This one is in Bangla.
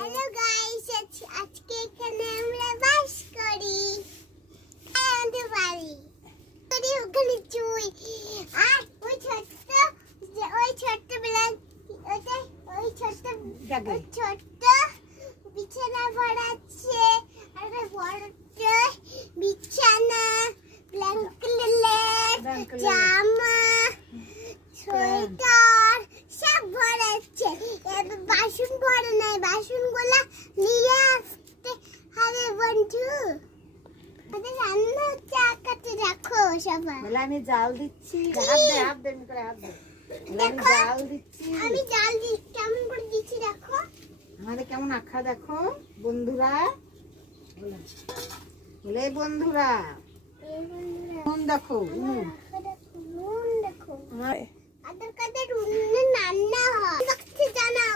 হ্যালো গাইস, আজকে এখানে আমরা বাস করি আমাদের বাড়ি। ওখানে চুই আর ওই ছোট্ট ব্ল্যাঙ্ক ওই ছোট্ট বিছানা ভরাচ্ছে আর বড় বিছানা ব্ল্যাঙ্কেট জামা সোয়েটার সব ভরাচ্ছে। এবার বাসন ভরে নাই, বাসনগুলো নিয়ে আসতে হবে বন্ধু। আমাদের রান্না হচ্ছে, আকাতে রাখো সবাই। বলে আমি জাল দিচ্ছি, হাত দে করে হাত দে। আমি জাল দিচ্ছি, আমি জাল দিচ্ছি, কেমন করে দিচ্ছি দেখো। আমাদের কেমন আখা দেখো বন্ধুরা। বলে বন্ধুরা নুন দেখো, নুন দেখো আধার কার্ডের রান্না হয় জানা।